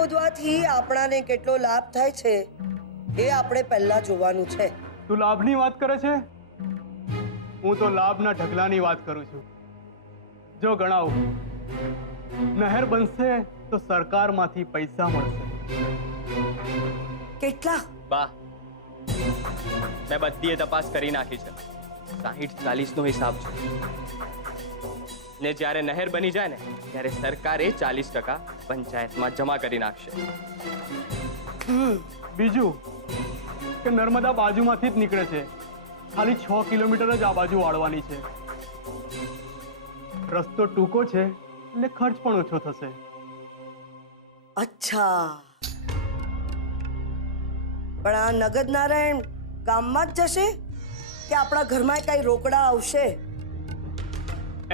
ખોદવાથી આપણાને કેટલો લાભ થાય છે એ આપણે પહેલા જોવાનું છે. તું લાભની વાત કરે છે? હું તો લાભના ઢગલાની વાત કરું છું. જો ગણાવ, નહેર બનશે તો સરકારમાંથી પૈસા મળશે. કેટલા? બા, મેં બધી તપાસ કરી નાખી છે. 60-40 નો હિસાબ છે. ને જ્યારે નહેર બની જાય ને ત્યારે સરકારે 40% પંચાયતમાં જમા કરી નાખશે. બીજું કે નર્મદા બાજુમાંથી જ નીકળે છે. ખાલી 6 કિલોમીટર જ આ બાજુ વાળવાની છે. રસ્તો ટૂંકો છે એટલે ખર્ચ પણ ઓછો થશે. અચ્છા, પણ આ નગદ નારાયણ ગામમાં જ જશે કે આપણા ઘરમાં કઈ રોકડા આવશે?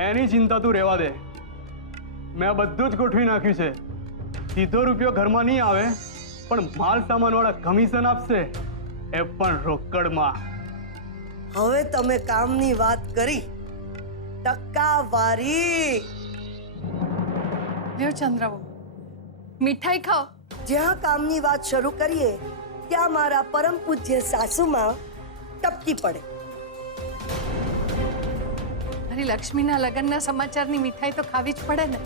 એની ચિંતા તું રહેવા દે. મેં બધું જ ગોઠવી નાખ્યું છે. સીધો રૂપિયો ઘરમાં નહીં આવે, પણ માલ સામાન વાળા કમિશન આપશે, એ પણ રોકડમાં. હવે તમે કામની વાત કરી, ટકાવારી. લ્યો ચંદ્રબાબુ, મીઠાઈ ખાઓ. જ્યાં કામની વાત શરૂ કરીએ ત્યાં મારા પરમ પૂજ્ય સાસુમાં ટપકી પડે. મારી લક્ષ્મીના લગ્નના સમાચારની મીઠાઈ તો ખાવી જ પડે ને.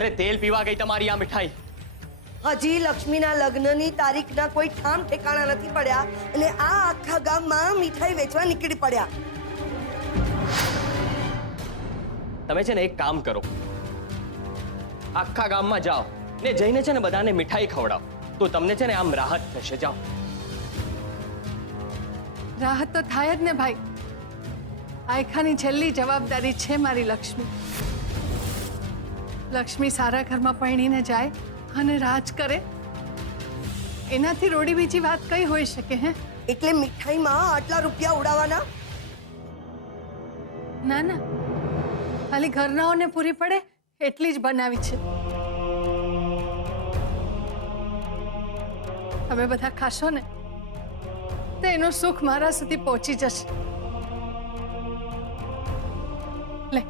અરે તેલ પીવા ગઈ તમારી આ મીઠાઈ. હજી લક્ષ્મીના લગ્નની તારીખના કોઈ ઠામ ઠેકાણા નથી પડ્યા અને આ આખા ગામમાં મીઠાઈ વેચવા નીકળી પડ્યા. તમે છે ને એક કામ કરો, આખા ગામમાં જાઓ ને જઈને છે ને બધાને મીઠાઈ ખવડાવો, તો તમને છે ને આમ રાહત થશે. જાઓ. રાહત તો થાય જ ને ભાઈ. આયખાની છેલ્લી જવાબદારી છે મારી લક્ષ્મી. લક્ષ્મી સારા ઘરમાં પરણીને જાય અને રાજ કરે, એનાથી રોડી બીજી વાત કઈ હોઈ શકે? હે, એટલે મીઠાઈમાં આટલા રૂપિયા ઉડાવવાના? ના ના, ખાલી ઘરનાઓને પૂરી પડે એટલી જ બનાવી છે. તમે બધા ખાશો ને તો એનું સુખ મારા સુધી પહોંચી જશે. લે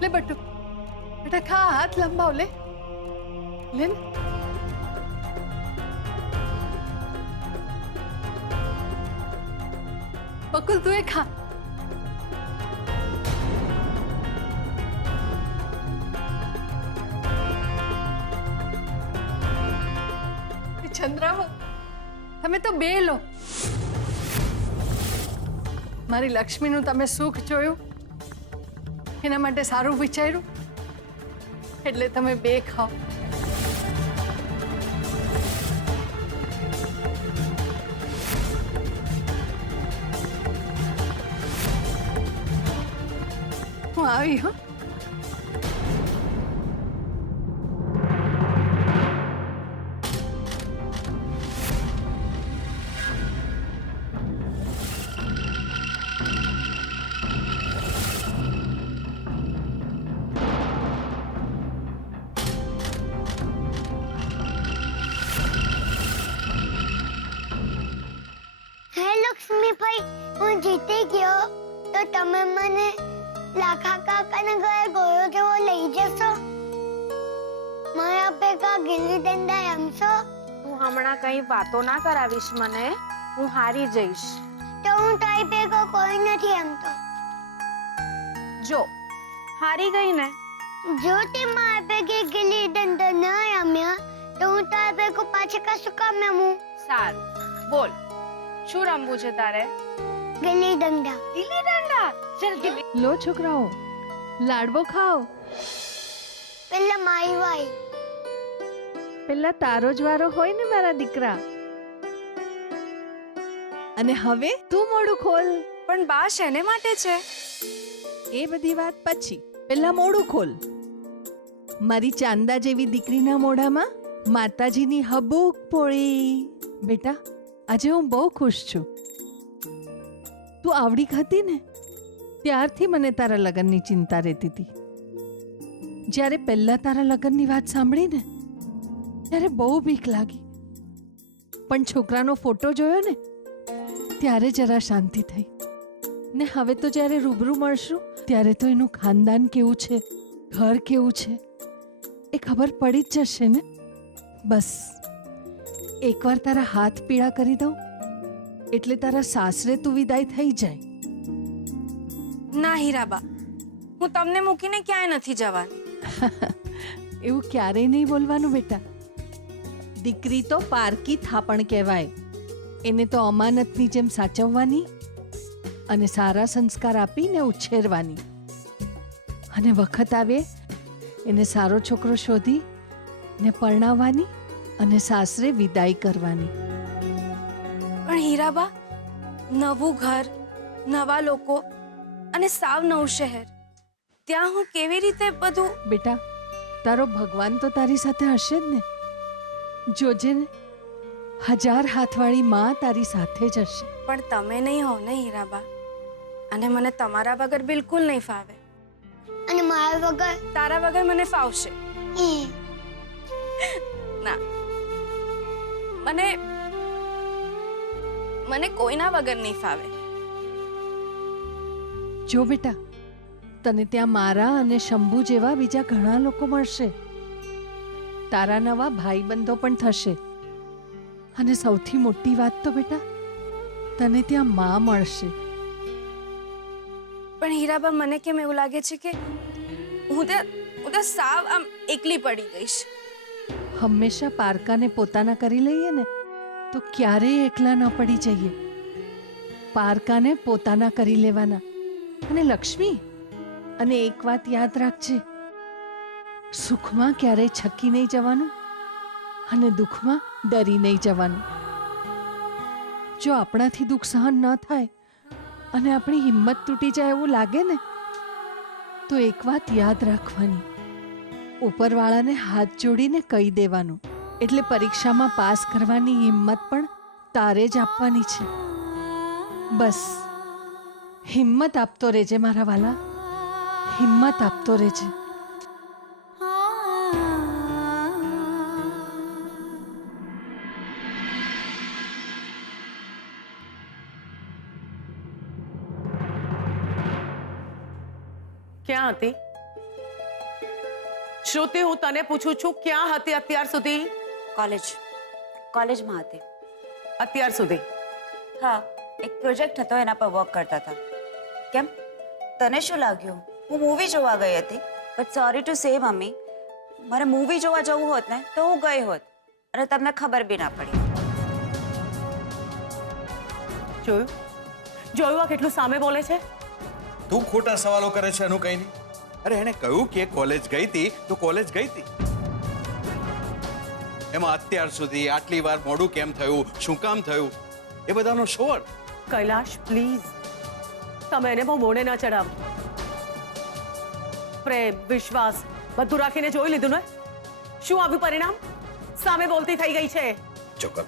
લે બટુ, બેટા ખા, હાથ લંબાવ. લે લે ને. બકુલ તું એ ખા. ચંદ્રાવો, તમે તો બે લો. મારી લક્ષ્મીનું તમે સુખ જોયું, એના માટે સારું વિચાર્યું, એટલે તમે બે ખાઓ. હું આવી હો. લક્ષ્મીભાઈ, હું જીતી ગયો તો તમે મને લાખા કાકાના ઘરે ગોળો જેવો લઈ જશો? મારા ભેગા ગિલ્લી દંડા રમશો? તું હમણાં કઈ વાતો ના કરાવીશ મને. હું હારી જઈશ. તો હું તારી ભેગો કોઈ નથી રમતો. જો હારી ગઈ ને, જો તે મારા ભેગી ગિલ્લી દંડા ન રમ્યા તો હું તારા ભેગો પાછી કશું કામ રમું? સારું બોલ, શું રમવું છે તારે? ગિલ્લી દંડા. ગિલ્લી દંડા? ચલ ગિલ્લી. લો છોકરાઓ, લાડવો ખાઓ. પેલા મારી વાઈ. પેલા તારો જ વારો હોય ને મારા દીકરા. અને હવે તું મોઢું ખોલ. પણ બા શેને માટે છે? એ બધી વાત પછી, પેલા મોઢું ખોલ. મારી ચાંદા જેવી દીકરીના મોઢામાં માતાજીની હબૂક પોળી. બેટા, આજે હું બહુ ખુશ છું. તું આવડી હતી ને ત્યારથી મને તારા લગ્નની ચિંતા રહેતી હતી. જ્યારે પહેલા તારા લગ્નની વાત સાંભળી ને ત્યારે બહુ બીક લાગી, પણ છોકરાનો ફોટો જોયો ને ત્યારે જરા શાંતિ થઈ. ને હવે તો જ્યારે રૂબરૂ મળશું ત્યારે તો એનું ખાનદાન કેવું છે, ઘર કેવું છે એ ખબર પડી જ જશે ને. બસ એકવાર તારા હાથ પીળા કરી દઉં એટલે તારા સાસરે તું વિદાય થઈ જાય. ના હીરાબા, હું તમને મૂકીને ક્યાંય નથી જવાની. એવું ક્યારેય નહીં બોલવાનું બેટા. દીકરી તો પારકી થાપણ કહેવાય. એને તો અમાનતની જેમ સાચવવાની અને સારા સંસ્કાર આપીને ઉછેરવાની, અને વખત આવે એને સારો છોકરો શોધી ને પરણાવવાની અને સાસરે વિદાય કરવાની. પણ હીરાબા, નવું ઘર, નવા લોકો અને સાવ નવું શહેર, ત્યાં હું કેવી રીતે બધું... બેટા, તારો ભગવાન તો તારી સાથે હશે જ ને. જોજે ને, 1000 હાથવાળી માં તારી સાથે જ હશે. પણ તમે નહીં હો ને હીરાબા, અને મને તમારા વગર બિલકુલ નહીં ફાવે. અને મારા વગર તારા વગર મને ફાવશે. ના, મને કોઈના વગર નહીં ફાવે. જો બેટા, તને ત્યાં મારા અને શંભુ જેવા બીજા ઘણા લોકો મળશે. તારા નવા ભાઈબંધો પણ થશે. અને સૌથી મોટી વાત તો બેટા, તને ત્યાં માં મળશે. પણ હીરાબા, મને કેમ એવું લાગે છે કે હું ત્યાં સાવ આમ એકલી પડી ગઈશ. હંમેશા પારકાને પોતાના કરી લઈએ ને તો ક્યારેય એકલા ન પડી જઈએ. પારકાને પોતાના કરી લેવાના. અને લક્ષ્મી, અને એક વાત યાદ રાખજે, સુખમાં ક્યારેય છકી નહીં જવાનું અને દુઃખમાં ડરી નહીં જવાનું. જો આપણાથી દુઃખ સહન ન થાય અને આપણી હિંમત તૂટી જાય એવું લાગે ને, તો એક વાત યાદ રાખવાની, ઉપરવાળાને હાથ જોડીને કહી દેવાનું. એટલે પરીક્ષામાં પાસ કરવાની હિંમત પણ તારે જ આપવાની છે. બસ હિંમત આપતો રહેજે મારા વાલા, હિંમત આપતો રહેજે. ક્યાં હતી શ્રુતિ? હું તને પૂછું છું, ક્યાં હતી અત્યાર સુધી? કોલેજમાં હતી. અત્યાર સુધી? હા, એક પ્રોજેક્ટ હતો, એના પર વર્ક કરતા હતા. કેમ, તને શું લાગ્યું હું મૂવી જોવા ગઈ હતી? But sorry to say mummy, મારે મૂવી જોવા જવું હોત ને તો હું ગઈ હોત અને તમને ખબર બી ના પડી. જોયું આ કેટલું સામે બોલે છે? તું ખોટા સવાલો કરે છે એનું કઈ નહીં. અરે એને કહ્યું કે કોલેજ ગઈ હતી તો કોલેજ ગઈ હતી. એમાં અત્યાર સુધી આટલી વાર મોડું કેમ થયું, શું કામ થયું, એ બધાનો શોર. કૈલાશ, પ્લીઝ તમે એને બહુ મોઢે ના ચડાવો. પ્રેમ, વિશ્વાસ બધું રાખીને જોઈ લીધું ને? શું આવ્યું પરિણામ? સામે બોલતી થઈ ગઈ છે. ચોક્કસ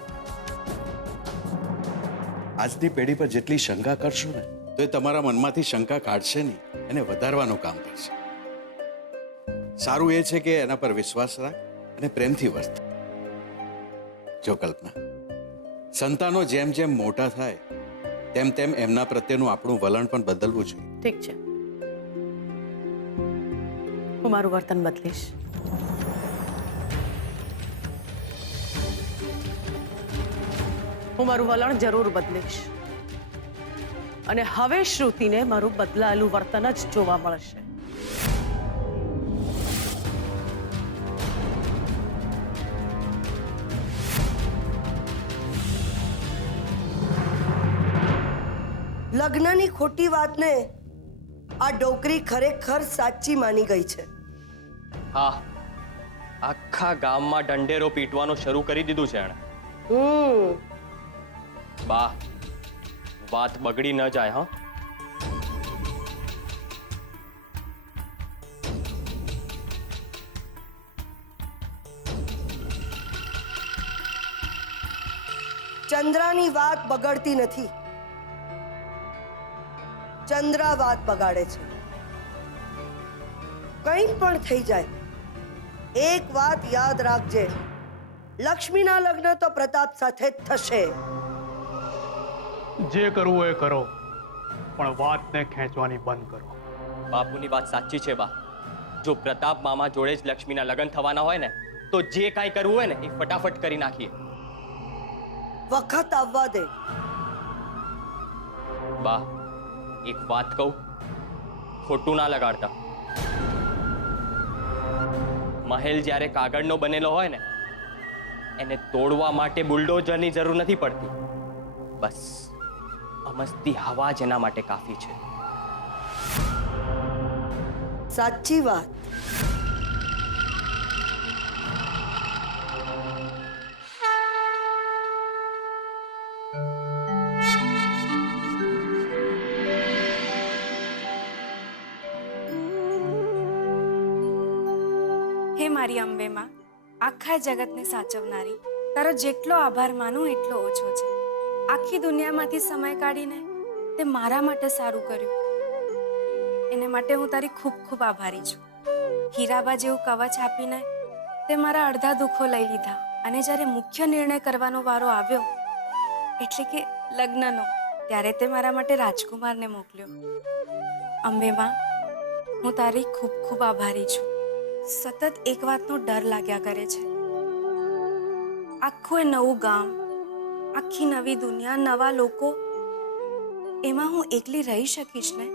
આજની પેઢી પર જેટલી શંકા કરશો ને તો એ તમારા મનમાંથી શંકા કાઢશે નહીં, એને વધારવાનું કામ કરશે. સારું એ છે કે એના પર વિશ્વાસ રાખ અને પ્રેમથી વર્ત. જો કલ્પના, સંતાનો જેમ જેમ મોટા થાય તેમ તેમ એમના પ્રત્યેનું આપણું વલણ પણ બદલવું જોઈએ. ઠીક છે, હું મારું વર્તન બદલીશ. હું મારું વલણ જરૂર બદલીશ અને હવે શ્રુતિને મારું બદલાયેલું વર્તન જ જોવા મળશે. લગ્નની ખોટી વાતને આ ડોકરી ખરેખર સાચી માની ગઈ છે. હા, આખા ગામમાં દંડેરો પીટવાનું શરૂ કરી દીધું છે એણે. બા, વાત બગડી ન જાય. હા, ચંદ્રાની વાત બગડતી નથી, ચંદ્રા વાત બગાડે છે. કંઈ પણ થઈ જાય, એક વાત યાદ રાખજે, લક્ષ્મીના લગ્ન તો પ્રતાપ સાથે જ થશે. જે કરવું એ કરો, પણ વાતને ખેંચવાની બંધ કરો. બાપુની વાત સાચી છે બા. જો પ્રતાપ મામા જોડે જ લક્ષ્મીના લગ્ન થવાના હોય ને તો જે કાંઈ કરવું હોય ને એ ફટાફટ કરી નાખીએ. વખત આવવા દે. બા, એક વાત કહું, ખોટું ના લગાડતા. મહેલ જ્યારે કાગળનો બનેલો હોય ને એને તોડવા માટે બુલડોઝરની જરૂર નથી પડતી. બસ અમસ્તી હવા જ એના માટે કાફી છે. સાચી વાત. હે મારી અંબે માં, આખા જગતને સાચવનારી, તારો જેટલો આભાર માનું એટલો ઓછો છે. આખી દુનિયામાંથી સમય કાઢીને તે મારા માટે સારું કર્યું. એને માટે હું તારી ખૂબ ખૂબ આભારી છું. હીરાબા જેવું કવચ આપીને તે મારા અડધા દુઃખો લઈ લીધા અને જ્યારે મુખ્ય નિર્ણય કરવાનો વારો આવ્યો એટલે કે લગ્નનો, ત્યારે તે મારા માટે રાજકુમારને મોકલ્યો. અંબે માં, હું તારી ખૂબ ખૂબ આભારી છું. સતત એક વાતનો ડર લાગ્યા કરે છે. આખું એ નવું ગામ, આખી નવી દુનિયા, નવા લોકો, એમાં હું એકલી રહી શકીશ ને?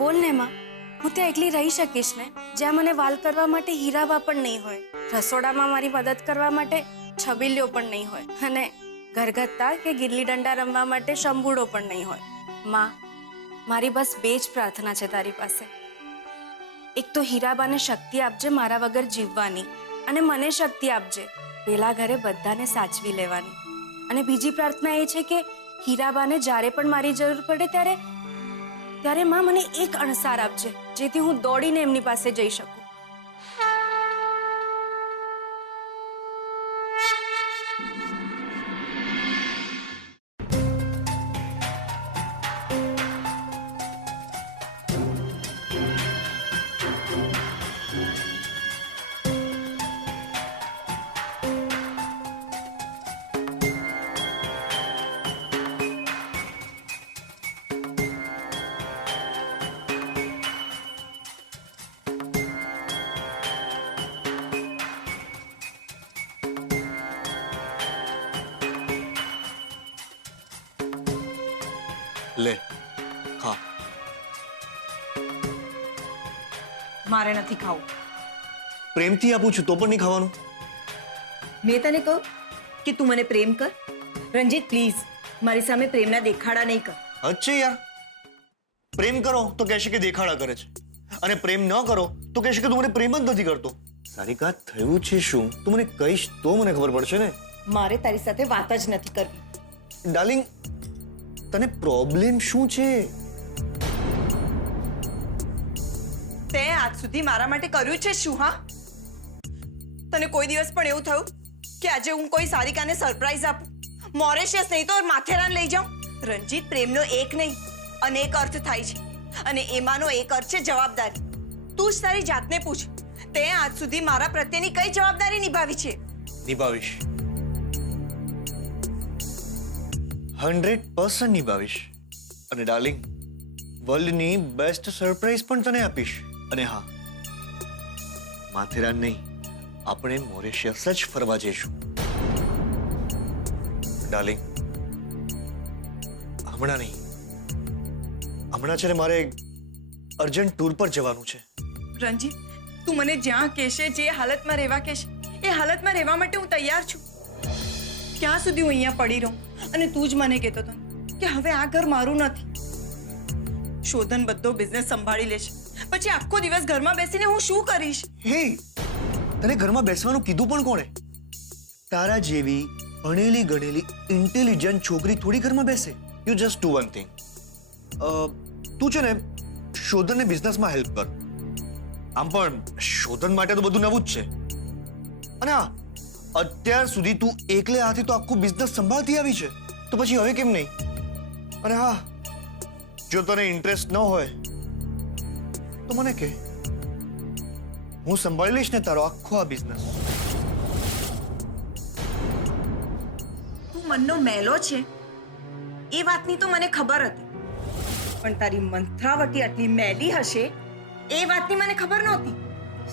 બોલ ને માં, હું ત્યાં એકલી રહી શકીશ ને, જ્યાં મને વાલ કરવા માટે હીરાબા પણ નહીં હોય, રસોડામાં મારી મદદ કરવા માટે છબીલીઓ પણ નહીં હોય, અને ઘરગથ્થા કે ગિલ્લી દંડા રમવા માટે શંભૂડો પણ નહીં હોય. માં, મારી બસ બે જ પ્રાર્થના છે તારી પાસે. એક તો હીરાબાને શક્તિ આપજે મારા વગર જીવવાની, અને મને શક્તિ આપજે પેલા ઘરે બધાને સાચવી લેવાની. અને બીજી પ્રાર્થના એ છે કે હીરાબાને જ્યારે પણ મારી જરૂર પડે ત્યારે માં મને એક અણસાર આપજે, જેથી હું દોડીને એમની પાસે જઈ શકું. લે ખા. મારે નથી ખાવું. પ્રેમથી આપું છું તો પણ નહીં ખાવાનું. મેં તને કહું કે તું મને પ્રેમ કર. રંજીત પ્લીઝ મારી સામે પ્રેમના દેખાડા નહીં કર. અચ્છા યાર, પ્રેમ કરો તો કહેશે કે દેખાડા કરે છે, અને પ્રેમ ન કરો તો કહેશે કે તું મને પ્રેમ જ નથી કરતો. સારિકા, થયું છે શું? તું મને કહીશ તો મને ખબર પડશે ને. મારે તારી સાથે વાત જ નથી કરવી. ડાર્લિંગ, તને પ્રોબ્લેમ શું છે? તે આજ સુધી મારા માટે કર્યું છે શું? હા, તને કોઈ દિવસ પણ એવું થયું કે આજે હું કોઈ સારિકાને સરપ્રાઈઝ આપું? મોરેશિયસ નહીં તો માથેરાન લઈ જાઉં? રંજીત, પ્રેમનો એક નહીં અનેક અર્થ થાય છે, અને એમાંનો એક અર્થ છે જવાબદારી. તું જ તારી જાતને પૂછ, તે આજ સુધી મારા પ્રત્યેની કઈ જવાબદારી નિભાવી છે? નિભાવીશ, 100% નિભાવીશ. અને ડાર્લિંગ, વર્લ્ડની બેસ્ટ સરપ્રાઈઝ પણ તને આપીશ. અને હા, માથેરાન નહીં, આપણે મોરેશિયસ જ ફરવા જઈશું. ડાર્લિંગ, હમણાં નહીં, હમણાં છે ને મારે અર્જન્ટ ટૂર પર જવાનું છે. રંજીત, તું મને જ્યાં કહેશે, જે હાલતમાં રહેવા કહેશે, એ હાલતમાં રહેવા માટે હું તૈયાર છું. ક્યાં સુધી હું અહીંયા પડી રહું અને તું જ મને કહેતો હતો કે હવે આ ઘર મારું નથી? શોધન બધો બિઝનેસ સંભાળી લેશે, પછી આખો દિવસ ઘરમાં બેસીને હું શું કરીશ? હે, તને ઘરમાં બેસવાનું કીધું પણ કોણે? તારા જેવી ભણેલી ગણેલી ઇન્ટેલિજન્ટ છોકરી થોડી ઘરમાં બેસે. You just do one thing. તું છે ને શોધનને બિઝનેસમાં હેલ્પ કર. આમ પણ શોધન માટે તો બધું નવું જ છે. અને હા, અત્યાર સુધી તું એકલે હાથે તો આખું બિઝનેસ સંભાળતી આવી છે, તો પછી હવે કેમ નહીં? અને હા, જો તને ઇન્ટરેસ્ટ ન હોય તો મને કહે, હું સંભાળી લઈશ ને તારો આખો આ બિઝનેસ. તું મનનો મેલો છે એ વાતની તો મને ખબર હતી, પણ તારી મંથરાવટી આટલી મેલી હશે એ વાતની મને ખબર નહોતી.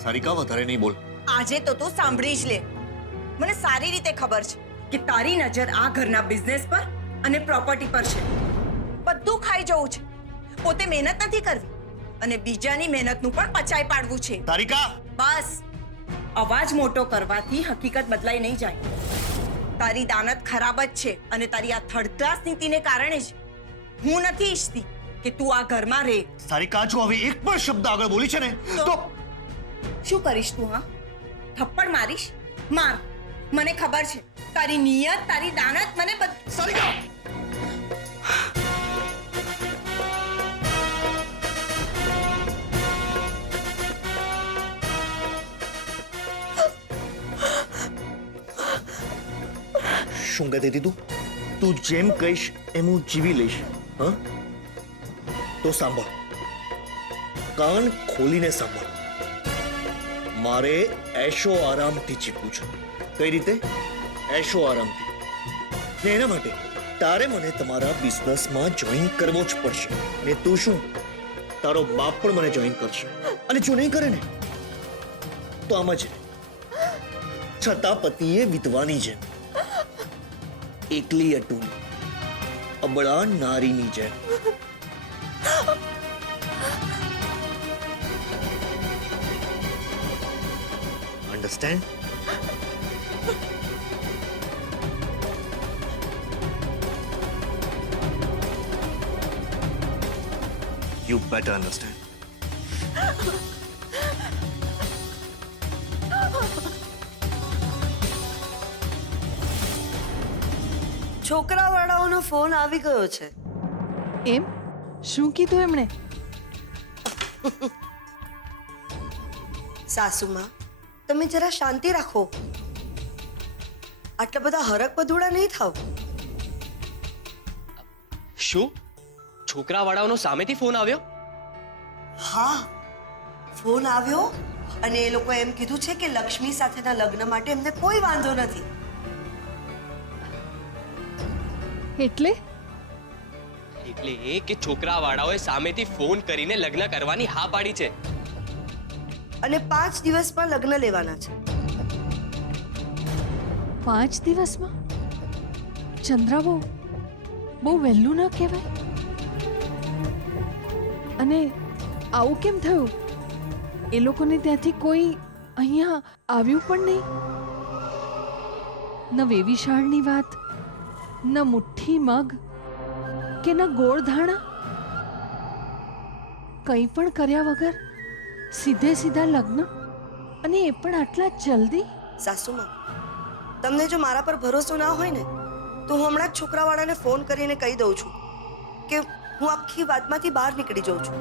સારિકા વધારે નહીં બોલ. આજે તો તું સાંભળી જ લે. મને સારી રીતે ખબર છે કે તારી નજર આ ઘરના બિઝનેસ પર અને પ્રોપર્ટી પર છે. બધું ખાઈ જવું છે, પોતે મહેનત નથી કરવી અને બીજાની મહેનતનું પણ પચાઈ પાડવું છે. સારિકા, બસ, અવાજ મોટો કરવાથી હકીકત બદલાઈ નહીં જાય. તારી દાનત ખરાબ જ છે અને તારી આ થર્ડ ક્લાસ નીતિને કારણે જ હું નથી ઈચ્છતી કે તું આ ઘરમાં રહે. સારિકા, જો હવે એક પણ શબ્દ આગળ બોલી છે ને તો શું કરીશ તું? હા, થપ્પડ મારીશ? માર, મને ખબર છે તારી નિયત, તારી દાનત મને સારિકા! શું કહેતી હતી તું? તું જેમ કહીશ એમ હું જીવી લઈશ. હા, તો સાંભળ, કાન ખોલીને સાંભળ. મારે એશો આરામથી જીવવું છે. કઈ રીતે? એશો આરામથી. ને એના માટે તારે મને તમારા બિઝનેસમાં જોઈન કરવો જ પડશે. ને તું શું, તારો બાપ પણ મને જોઈન કરશે. અને જો નહીં કરે ને તો આમ જ છતાં પતિએ વિધવાની જેમ, એકલી અટૂલી, અબળા નારીની જેમ. Understand? You better understand. છોકરાવાળાઓનો ફોન આવી ગયો છે. એમ? શું કીધું એમણે? સાસુમાં, તમે જરા શાંતિ રાખો. આટલા બધા હરક પધુડા નહીં થાવ. શું છોકરાવાળાઓનો સામેથી ફોન આવ્યો? હા, ફોન આવ્યો અને એ લોકો એમ કીધું છે કે લક્ષ્મી સાથેના લગ્ન માટે એમને કોઈ વાંધો નથી. એટલે એટલે એ કે છોકરાવાળાઓએ સામેથી ફોન કરીને લગ્ન કરવાની હા પાડી છે. અને 5 દિવસમાં લગ્ન લેવાના છે. 5 દિવસમાં? ચંદ્રા, બહુ વહેલું ન કહેવાય? અને આવું કેમ થયું? એ લોકોને ત્યાંથી કોઈ અહીંયા આવ્યું પણ નહીં? ન વેવિશાળની વાત, ન મુઠ્ઠી મગ કે ન ગોળ ધાણા, કંઈ પણ કર્યા વગર સીધા લગ્ન, અને એ પણ આટલા જલ્દી? સાસુમાં, તમને જો મારા પર ભરોસો ના હોય ને તો હું હમણાં જ છોકરાવાળાને ફોન કરીને કહી દઉં છું કે હું આખી વાતમાંથી બહાર નીકળી જાઉં છું.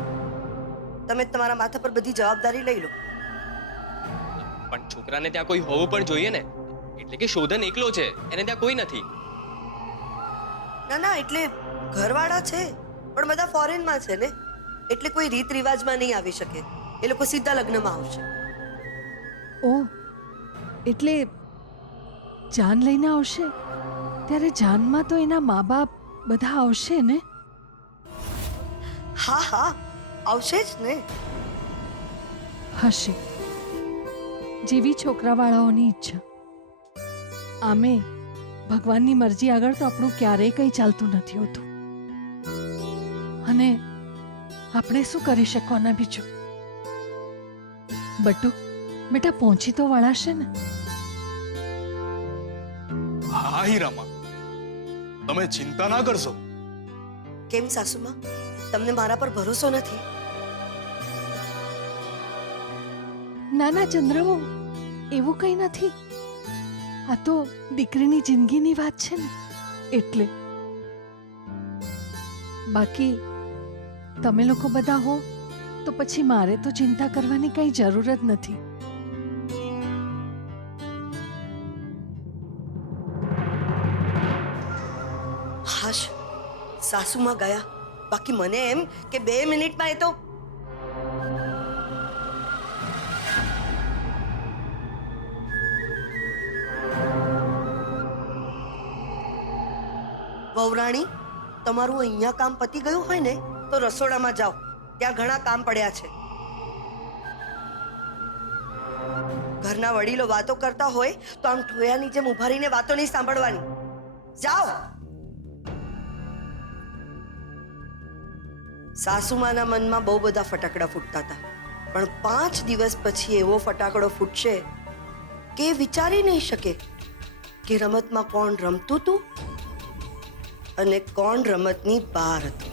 તમે તમારા માથા પર બધી જવાબદારી લઈ લો. પણ છોકરાને ત્યાં કોઈ હોવું પણ જોઈએ ને. એટલે કે શોધન એકલો છે, એને ત્યાં કોઈ નથી. ના, એટલે ઘરવાળા છે પણ બધા ફોરેનમાં છે ને, એટલે કોઈ રીત રિવાજમાં નહીં આવી શકે. એ લોકો સીધા લગ્નમાં આવશે. ઓ, એટલે જાન લઈને આવશે? ત્યારે જાનમાં તો એના મા બાપ બધા આવશે ને? હા, આવશે જ ને. હશે, જેવી છોકરાવાળાઓની ઈચ્છા. આમે ભગવાનની મરજી આગળ તો આપણું ક્યારેય કંઈ ચાલતું નથી હોતું. અને આપણે શું કરી શકવાના બીજું? બટુ બેટા, પહોંચી તો વળાશે ને? હા હીરામાં, તમે ચિંતા ના કરશો. કેમ સાસુમાં, તમને મારા પર ભરોસો નથી? ના ચંદ્રબહુ, એવું કંઈ નથી. આ તો દીકરીની જિંદગીની વાત છે ને, એટલે. બાકી તમે લોકો બધા હો તો પછી મારે તો ચિંતા કરવાની કઈ જરૂર જ નથી. હાશ, સાસુમાં ગયા. બાકી મને એમ કે 2 મિનિટમાં એ તો વહુરાણી, તમારું અહીંયા કામ પતી ગયું હોય ને તો રસોડામાં જાઓ, ત્યાં ઘણા કામ પડ્યા છે. ઘરના વડીલો વાતો કરતા હોય તો આમ ઠોયાની જેમ ઊભા રહીને વાતો નહીં સાંભળવાની. જાઓ. સાસુમાના મનમાં બહુ બધા ફટાકડા ફૂટતા હતા, પણ 5 દિવસ પછી એવો ફટાકડો ફૂટશે કે વિચારી નહીં શકે કે રમતમાં કોણ રમતું હતું અને કોણ રમતની બહાર હતું.